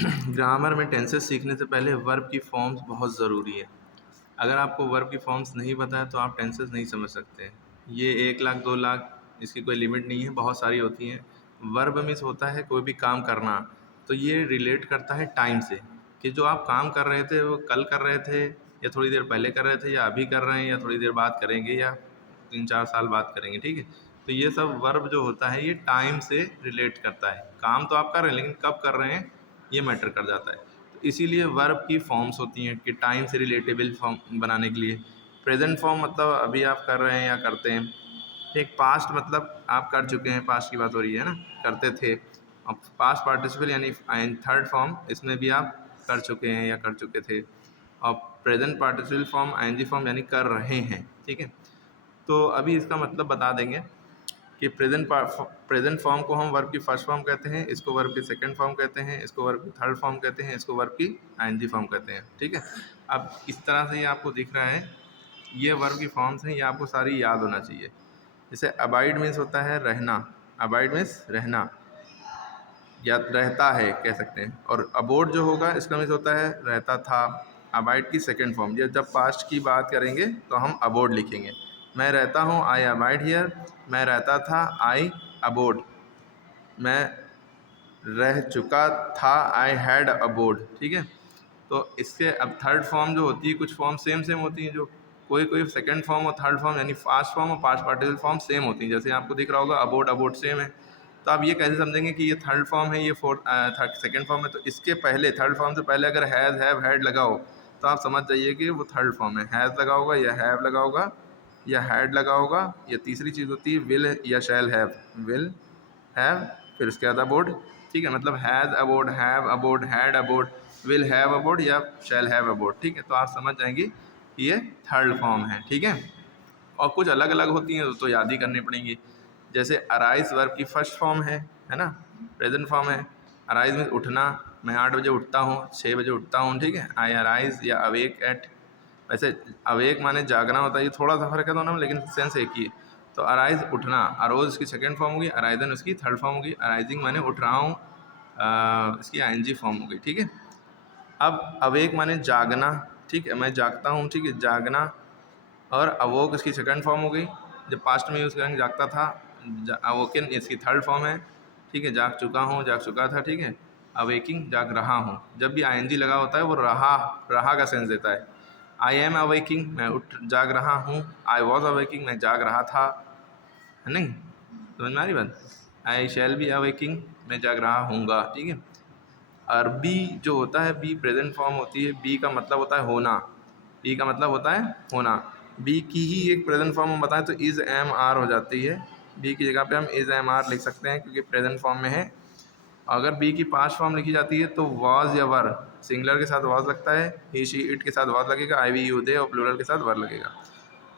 Grammar में tenses सीखने से पहले वर्ब की फॉर्म्स बहुत ज़रूरी है। अगर आपको वर्ब की फॉर्म्स नहीं पता है तो आप टेंसेस नहीं समझ सकते हैं। ये 1 लाख 2 लाख इसकी कोई लिमिट नहीं है, बहुत सारी होती हैं। वर्ब मीन्स होता है कोई भी काम करना, तो ये रिलेट करता है टाइम से कि जो आप काम कर रहे थे वो कल कर रहे थे या थोड़ी देर पहले कर रहे थे या अभी कर रहे हैं या थोड़ी देर बाद करेंगे या 3-4 साल बाद करेंगे, ठीक है? तो ये सब वर्ब जो होता है ये टाइम से रिलेट करता है। काम तो आप कर रहे हैं लेकिन कब कर रहे हैं ये मैटर कर जाता है। तो इसीलिए वर्ब की फॉर्म्स होती हैं कि टाइम से रिलेटेबल फॉर्म बनाने के लिए। प्रेजेंट फॉर्म मतलब अभी आप कर रहे हैं या करते हैं। एक पास्ट मतलब आप कर चुके हैं, पास्ट की बात हो रही है ना, करते थे। अब पास्ट पार्टिसिपल यानी थर्ड फॉर्म, इसमें भी आप कर चुके हैं या कर चुके थे। और present participle form ING form यानी कर रहे हैं, ठीक है। तो अभी इसका मतलब बता देंगे कि प्रेजेंट फॉर्म को हम वर्ब की फर्स्ट फॉर्म कहते हैं, इसको वर्ब की सेकंड फॉर्म कहते हैं, इसको वर्ब की थर्ड फॉर्म कहते हैं, इसको वर्ब की आईएनजी फॉर्म कहते हैं, ठीक है। अब इस तरह से ये आपको दिख रहा है, ये वर्ब की फॉर्म्स हैं, ये आपको सारी याद होना चाहिए। जैसे अबाइड मीन्स होता है रहना, अबाइड मीन्स रहना या रहता है कह सकते हैं। और अबोर्ड जो होगा इसका मीन्स होता है रहता था। अबाइड की सेकंड फॉर्म, जब पास्ट की बात करेंगे तो हम अबोर्ड लिखेंगे। मैं रहता हूँ, आई अबाइड हियर। मैं रहता था, आई अबोर्ड। मैं रह चुका था, आई हैड अबोर्ड, ठीक है। तो इससे अब थर्ड फॉर्म जो होती है, कुछ फॉर्म सेम सेम होती हैं, जो कोई कोई सेकंड फॉर्म और थर्ड फॉर्म यानी पास्ट फॉर्म और पास्ट पार्टिसिपल फॉर्म सेम होती हैं। जैसे आपको दिख रहा होगा अबोर्ड, अबोर्ड सेम है। तो आप ये कैसे समझेंगे कि ये थर्ड फॉर्म है, ये थर्ड सेकंड फॉर्म है? तो इसके पहले, थर्ड फॉर्म से पहले अगर हैज़, हैव, हैड लगा हो तो आप समझ जाइए कि वो थर्ड फॉर्म है। हैज़ लगा होगा या हैव लगा होगा या हैड लगा होगा, या तीसरी चीज़ होती है विल या शैल हैव। विल हैव, फिर उसके बाद अबोर्ड, ठीक है। मतलब has abode, have abode, had abode, will have abode या शैल हैव अबोर्ड, ठीक है। तो आप समझ जाएंगे कि ये थर्ड फॉर्म है, ठीक है। और कुछ अलग अलग होती हैं तो याद ही करनी पड़ेंगी। जैसे अराइज वर्ब की फर्स्ट फॉर्म है ना, प्रेजेंट फॉर्म है। अराइज में उठना, मैं 8 बजे उठता हूँ, 6 बजे उठता हूँ, ठीक है। आई अराइज या अवेक एट। वैसे अवेक माने जागना होता है, ये थोड़ा सा फर्क है दोनों में लेकिन सेंस एक ही है। तो अराइज उठना, अरोज इसकी सेकंड फॉर्म होगी, अराइजन उसकी थर्ड फॉर्म होगी। अराइजिंग माने उठ रहा हूँ, इसकी आईएनजी फॉर्म हो गई, ठीक है। अब अवेक माने जागना, ठीक है, मैं जागता हूँ, ठीक है, जागना। और अवोक इसकी सेकंड फॉर्म हो गई, जब पास्ट में यूज़ करेंगे जागता था। अवोकन इसकी थर्ड फॉर्म है, ठीक है, जाग चुका हूँ, जाग चुका था, ठीक है। अवेकिंग जाग रहा हूँ, जब भी आईएनजी लगा होता है वो रहा, रहा का सेंस देता है। आई एम अवेकिंग, मैं उठ जाग रहा हूँ। आई वॉज अवेकिंग, मैं जाग रहा था, है नहीं? समझ में आ रही बात? आई शैल बी अवेकिंग, मैं जाग रहा हूँगा, ठीक है। और बी जो होता है, बी प्रेजेंट फॉर्म होती है। बी का मतलब होता है होना, बी का मतलब होता है होना। बी की ही एक प्रेजेंट फॉर्म हम बताएं तो इज़ एम आर हो जाती है। बी की जगह पे हम इज़ एम आर लिख सकते हैं क्योंकि प्रेजेंट फॉर्म में है। अगर बी की पास्ट फॉर्म लिखी जाती है तो वाज या वर, सिंगुलर के साथ वाज लगता है, ही शी इट के साथ वाज लगेगा, आई वी यू दे, और प्लूरल के साथ वर लगेगा।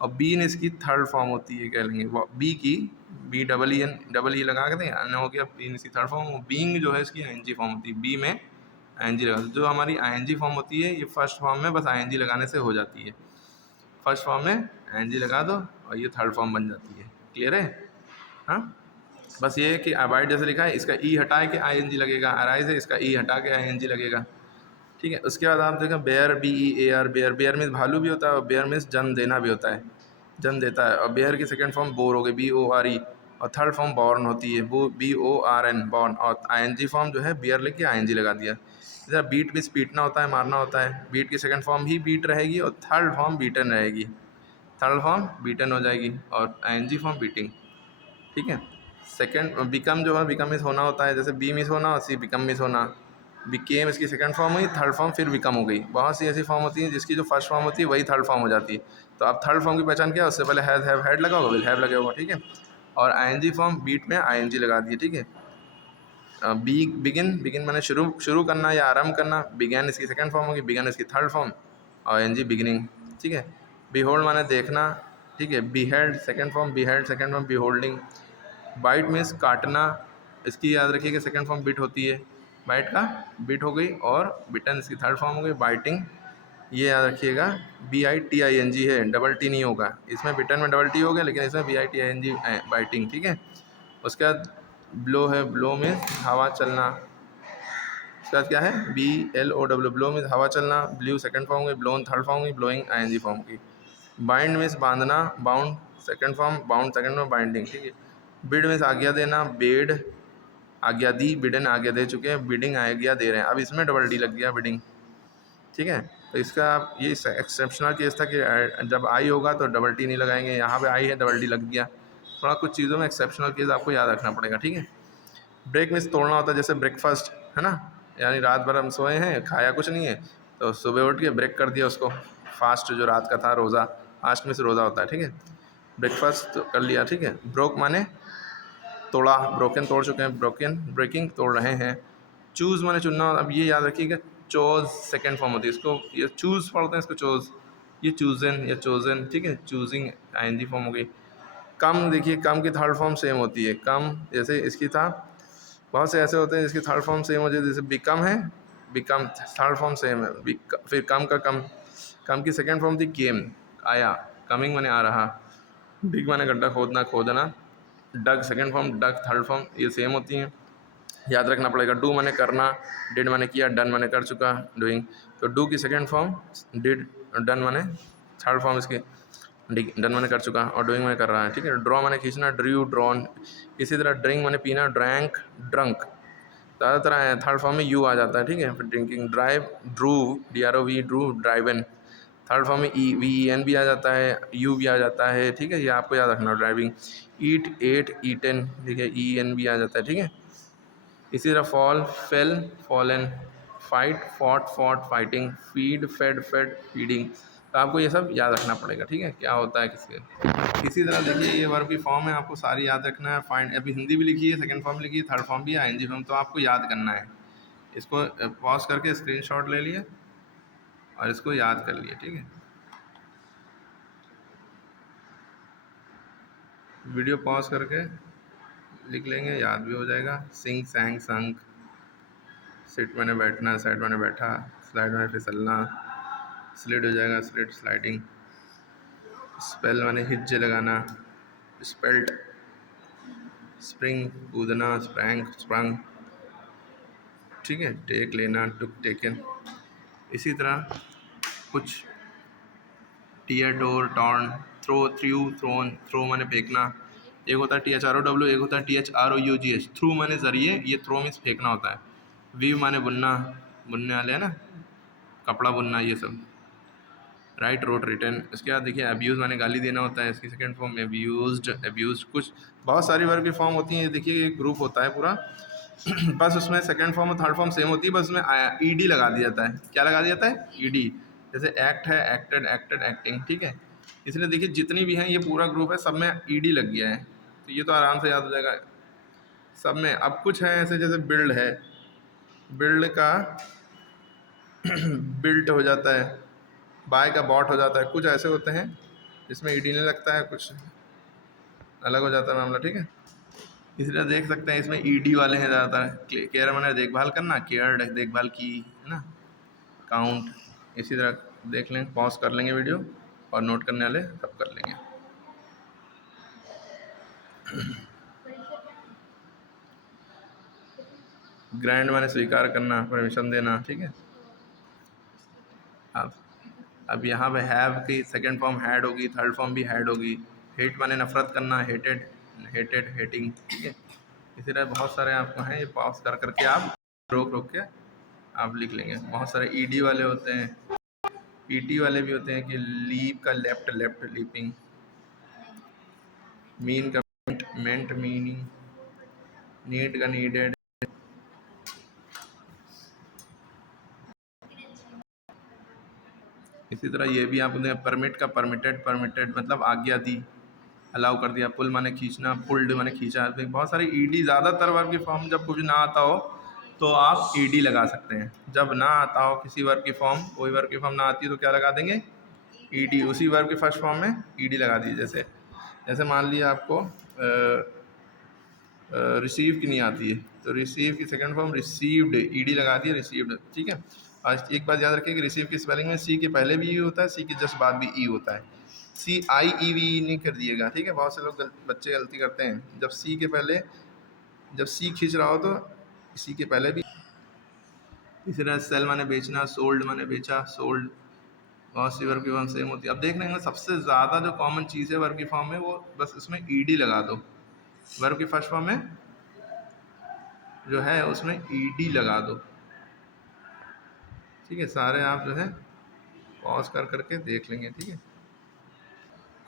और बीन इसकी थर्ड फॉर्म होती है, कह लेंगे बी की, B double E N, double E लगा के दें अन हो गया, बीन इसकी थर्ड फॉर्म। बीइंग जो है इसकी आईएनजी फॉर्म होती है। बी में आईएनजी लगा दो, जो हमारी आईएनजी फॉर्म होती है ये फर्स्ट फॉर्म में बस आईएनजी लगाने से हो जाती है। फर्स्ट फॉर्म में आईएनजी लगा दो और ये थर्ड फॉर्म बन जाती है। क्लियर है? हाँ, बस ये है कि अबाइड जैसे लिखा है इसका ई हटा के आईएनजी लगेगा, अराइज है इसका ई हटा के आईएनजी लगेगा, ठीक है। उसके बाद आप देखें bear, B E A R, bear, bear means भालू भी होता है और बेयर मीन्स जन्म देना भी होता है, जन्म देता है। और बेयर की सेकंड फॉर्म बोर हो गई, बी ओ आर ई। और थर्ड फॉर्म बॉर्न होती है, वो B O R N, born. और आईएनजी फॉर्म जो है बेयर लेके आईएनजी लगा दिया। जैसे बीट मीन्स पीटना होता है, मारना होता है। बीट की सेकंड फॉर्म ही बीट रहेगी और थर्ड फॉर्म बीटन रहेगी, थर्ड फॉर्म बीटन हो जाएगी और आईएनजी फॉर्म बीटिंग, ठीक है। सेकंड बिकम जो है, बिकम मिस होना होता है, जैसे बी मिस होना और सी बिकम मिस होना। बिकेम इसकी सेकंड फॉर्म हुई, थर्ड फॉर्म फिर बिकम हो गई। बहुत सी ऐसी फॉर्म होती है जिसकी जो फर्स्ट फॉर्म होती है वही थर्ड फॉर्म हो जाती है। तो अब थर्ड फॉर्म की पहचान क्या है, उससे पहले हैज़, हैव, हैड लगा होगा, विल हैव लगे होगा, ठीक है। और आईएनजी फॉर्म बीट में आईएनजी लगा दिए, ठीक है। बी बिगिन, बिगिन मैंने शुरू, शुरू करना या आरंभ करना। बिगैन इसकी सेकंड फॉर्म होगी, बिगन इसकी थर्ड फॉर्म और एन जी बिगिनिंग, ठीक है। बिहोल्ड माने देखना, ठीक है। Beheld second form, beheld second form beholding. Bite means काटना, इसकी याद रखिएगा सेकंड फॉर्म बिट होती है, बाइट का बिट हो गई। और बिटन इसकी थर्ड फॉर्म हो गई, बाइटिंग, ये याद रखिएगा। B I T I N G है, डबल टी नहीं होगा इसमें। बिटन में डबल टी हो गया लेकिन इसमें B I T I N G, biting, ठीक है। उसके बाद ब्लो है, ब्लो में हवा चलना, उसके बाद क्या है, BLOW, ब्लो मीन्स हवा चलना, ब्लू सेकंड फॉर्म हुई, ब्लोन थर्ड फॉर्म हुई, ब्लोइंग ING फॉर्म की। बाइंड मीन्स बांधना, bound second form, bound second form, binding, ठीक है। बिड मीन्स आज्ञा देना, बेड आज्ञा दी, बिडन आज्ञा दे चुके हैं, बिडिंग आज्ञा दे रहे हैं। अब इसमें डबल डी लग गया, बिडिंग, ठीक है। तो इसका ये एक्सेप्शनल केस था कि जब आई होगा तो डबल टी नहीं लगाएंगे, यहाँ पे आई है डबल डी लग गया। थोड़ा कुछ चीज़ों में एक्सेप्शनल केस आपको याद रखना पड़ेगा, ठीक है। ब्रेक मीन्स तोड़ना होता है, जैसे ब्रेकफास्ट है ना, यानी रात भर हम सोए हैं, खाया कुछ नहीं है, तो सुबह उठ के ब्रेक कर दिया उसको। फास्ट जो रात का था, रोज़ा, फास्ट में से रोज़ा होता है, ठीक है। ब्रेकफास्ट तो कर लिया, ठीक है। ब्रोक माने तोड़ा, ब्रोकन तोड़ चुके हैं, ब्रोकन ब्रेकिंग तोड़ रहे हैं। चूज़ माने चुनना, अब ये याद रखिएगा, चोज सेकेंड फॉर्म होती है, इसको ये चूज़ पढ़ते हैं, इसको चोज, ये चूजन या चोजन, ठीक है। चूजिंग ING फॉर्म हो गई। कम, देखिए कम की थर्ड फॉर्म सेम होती है, कम जैसे इसकी था, बहुत से ऐसे होते हैं जिसकी थर्ड फॉर्म सेम हो जाए, जैसे बिकम है, बिकम थर्ड फॉर्म सेम है, फिर कम का कम, कम की सेकेंड फॉर्म थी केम, आया, कमिंग माने आ रहा, डिग माने गड्ढा खोदना, खोदना, डग सेकेंड फॉर्म, डग थर्ड फॉर्म, ये सेम होती हैं, याद रखना पड़ेगा। डू माने करना, डिड माने किया, डन माने कर चुका, डूइंग। तो डू की सेकेंड फॉर्म डिड, डन माने थर्ड फॉर्म इसकी, डन माने कर चुका, और डूइंग माने कर रहा है, ठीक है। ड्रॉ माने खींचना, ड्रू ड्रॉन। इसी तरह ड्रिंक माने पीना, ड्रैंक ड्रंक, ज़्यादातर थर्ड फॉर्म में यू आ जाता है, ठीक है। फिर drinking, drive Drew, DROV Drew, driven. Third form में VEN भी आ जाता है, यू भी आ जाता है, ठीक है, ये आपको याद रखना। ड्राइविंग, ईट एट, ईटन, ठीक है, EN भी आ जाता है, ठीक है। इसी तरह fall, fell, fallen, fight, fought, fought, fighting, feed, fed, fed, feeding. तो आपको ये सब याद रखना पड़ेगा, ठीक है, क्या होता है किसके। इसी तरह देखिए, ये वर्ब की फॉर्म है, आपको सारी याद रखना है। फाइंड, अभी हिंदी भी लिखी है, सेकंड फॉर्म लिखी है, थर्ड फॉर्म भी है, ING फॉर्म, तो आपको याद करना है। इसको पॉज करके स्क्रीनशॉट ले लिए और इसको याद कर लिए, ठीक है। वीडियो पॉज करके लिख लेंगे, याद भी हो जाएगा। सिंग, सैंग, संग। सिट मैंने बैठना, साइड मैंने बैठा, स्लाइड मैंने फिसलना, स्लिड हो जाएगा, स्लिड, स्लाइडिंग। स्पेल मैंने हिज्जे लगाना, स्पेल्ट। स्प्रिंग, कूदना, स्प्रैंग, स्प्रंग, ठीक है। टेक, लेना, टुक, टेकन। इसी तरह कुछ tear, tore, torn, throw, threw, thrown. Throw माने फेंकना, एक होता है THROW, एक होता है THROUGH। थ्रू माने जरिए, ये थ्रो मीन्स फेंकना होता है। वीव माने बुनना, बुनने वाले है ना, कपड़ा बुनना, ये सब। Write, wrote, written. इसके बाद देखिए अब्यूज़ माने गाली देना होता है, इसकी सेकंड फॉर्म अब्यूज्ड, अब्यूज। कुछ बहुत सारी वर्ब की फॉर्म होती हैं, देखिए एक ग्रुप होता है पूरा बस उसमें सेकंड फॉर्म और थर्ड फॉर्म सेम होती है, बस उसमें ED लगा दिया जाता है। क्या लगा दिया जाता है? ED। जैसे एक्ट है, एक्टेड, एक्टेड, एक्टिंग, ठीक है। इसलिए देखिए जितनी भी हैं, ये पूरा ग्रुप है, सब में ED लग गया है, तो ये तो आराम से याद हो जाएगा सब में। अब कुछ है ऐसे, जैसे बिल्ड है, बिल्ड का बिल्ट हो जाता है, बाय का बॉट हो जाता है, कुछ ऐसे होते हैं जिसमें ED नहीं लगता है, कुछ अलग हो जाता है मामला, ठीक है। इसलिए देख सकते हैं इसमें ED वाले हैं ज़्यादातर। केयर मैंने देखभाल करना, केयर्ड देखभाल की, है ना, काउंट। इसी तरह देख लें, पॉज कर लेंगे वीडियो, और नोट करने वाले सब कर लेंगे। ग्रैंड माने स्वीकार करना, परमिशन देना, ठीक है। अब यहाँ पे हैव की सेकंड फॉर्म हैड होगी, थर्ड फॉर्म भी हैड होगी। हेट माने नफरत करना, हेटेड, हेटेड, हेटिंग, ठीक है। इसी तरह बहुत सारे आपको हैं, ये पॉज कर करके आप रोक रोक के आप लिख लेंगे। बहुत सारे ED वाले होते हैं, PT वाले भी होते हैं, कि लीप का लेफ्ट, लेफ्ट, लीपिंग। मीन का मेंट, मीनिंग। नीड का नीडेड। इसी तरह ये भी आपको परमिट का परमिटेड, परमिटेड मतलब आज्ञा दी, अलाउ कर दिया। पुल माने खींचना, पुल्ड माने खींचा। बहुत सारे ED, ज़्यादातर वर्ब की फॉर्म जब कुछ ना आता हो तो आप ED लगा सकते हैं। जब ना आता हो किसी वर्ब की फॉर्म, कोई वर्ब की फॉर्म ना आती है, तो क्या लगा देंगे? ED। उसी वर्ब के फर्स्ट फॉर्म में ED लगा दीजिए। जैसे जैसे मान लिया आपको रिसीव की नहीं आती है, तो रिसीव की सेकंड फॉर्म रिसीव्ड, ED लगा दिया, रिसीव्ड, ठीक है। आज एक बात याद रखिए कि रिसीव की स्पेलिंग में C के पहले भी E होता है, C के जस्ट बाद भी E होता है। CIEVE नहीं कर दिएगा, ठीक है। बहुत से लोग बच्चे गलती करते हैं, जब C के पहले, जब C खींच रहा हो तो C के पहले भी इसी तरह सेल माने बेचना, सोल्ड माने बेचा, सोल्ड। बहुत सी वर्ब की फॉर्म सेम होती है। अब देख रहे हैं सबसे ज़्यादा जो कॉमन चीज़ है वर्ब की फॉर्म में, वो बस इसमें ईडी लगा दो। वर्ब की फर्स्ट फॉर्म में जो है उसमें ईडी लगा दो। ठीक है, सारे आप जो है पॉज कर करके देख लेंगे। ठीक है,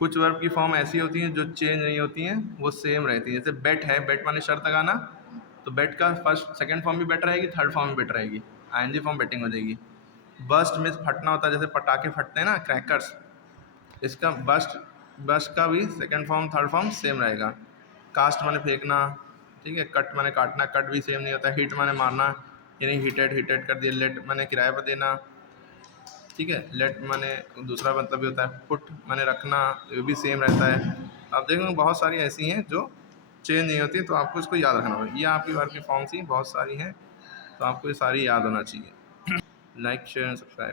कुछ वर्ब की फॉर्म ऐसी होती हैं जो चेंज नहीं होती हैं, वो सेम रहती हैं। जैसे बेट है, बेट माने शर्त लगाना, तो बेट का फर्स्ट सेकंड फॉर्म भी बेट रहेगी, थर्ड फॉर्म भी बेट रहेगी, आईएनजी फॉर्म बेटिंग हो जाएगी। बस्ट में फटना होता है, जैसे पटाखे फटते हैं ना, क्रैकर्स, इसका बस्ट, बस्ट का भी second form third form same रहेगा। कास्ट माने फेंकना, ठीक है। कट माने काटना, कट भी सेम नहीं होता। हिट माने मारना, यानी हिटेड, हिटेड कर दिया। लेट माने किराए पर देना, ठीक है। लेट माने दूसरा मतलब भी होता है। पुट माने रखना, ये भी सेम रहता है। आप देखोगे बहुत सारी ऐसी हैं जो चेंज नहीं होती, तो आपको इसको याद रखना होगा। ये आपकी वर्ब की फॉर्म थी, बहुत सारी हैं, तो आपको ये सारी याद होना चाहिए। Like, share and subscribe.